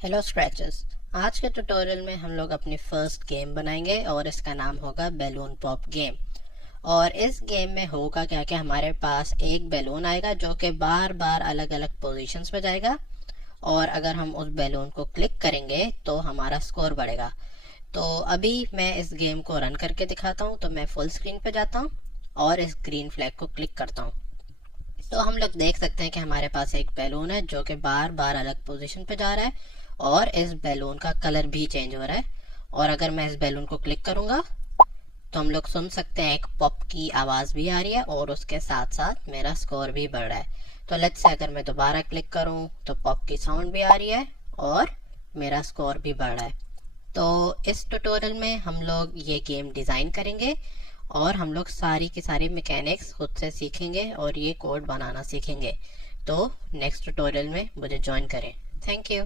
Hello scratches. आज के tutorial में हम लोग अपनी फर्स्ट गेम बनाएंगे और इसका नाम होगा बैलून पॉप गेम। और इस गेम में होगा क्या कि हमारे पास एक बैलून आएगा जो कि बार बार अलग अलग पोजीशंस पे जाएगा, और अगर हम उस बैलून को क्लिक करेंगे तो हमारा स्कोर बढ़ेगा। तो अभी मैं इस गेम को रन करके दिखाता हूँ। तो मैं फुल स्क्रीन पे जाता हूँ और इस ग्रीन फ्लैग को क्लिक करता हूँ। तो हम लोग देख सकते हैं कि हमारे पास एक बैलून है जो कि बार बार अलग पोजीशन पे जा रहा है, और इस बैलून का कलर भी चेंज हो रहा है। और अगर मैं इस बैलून को क्लिक करूंगा तो हम लोग सुन सकते हैं एक पॉप की आवाज भी आ रही है, और उसके साथ साथ मेरा स्कोर भी बढ़ रहा है। तो लेट्स से अगर मैं दोबारा क्लिक करूं तो पॉप की साउंड भी आ रही है और मेरा स्कोर भी बढ़ रहा है। तो इस ट्यूटोरियल में हम लोग ये गेम डिजाइन करेंगे और हम लोग सारी की सारी मैकेनिक्स खुद से सीखेंगे और ये कोड बनाना सीखेंगे। तो नेक्स्ट ट्यूटोरियल में मुझे ज्वाइन करें। Thank you.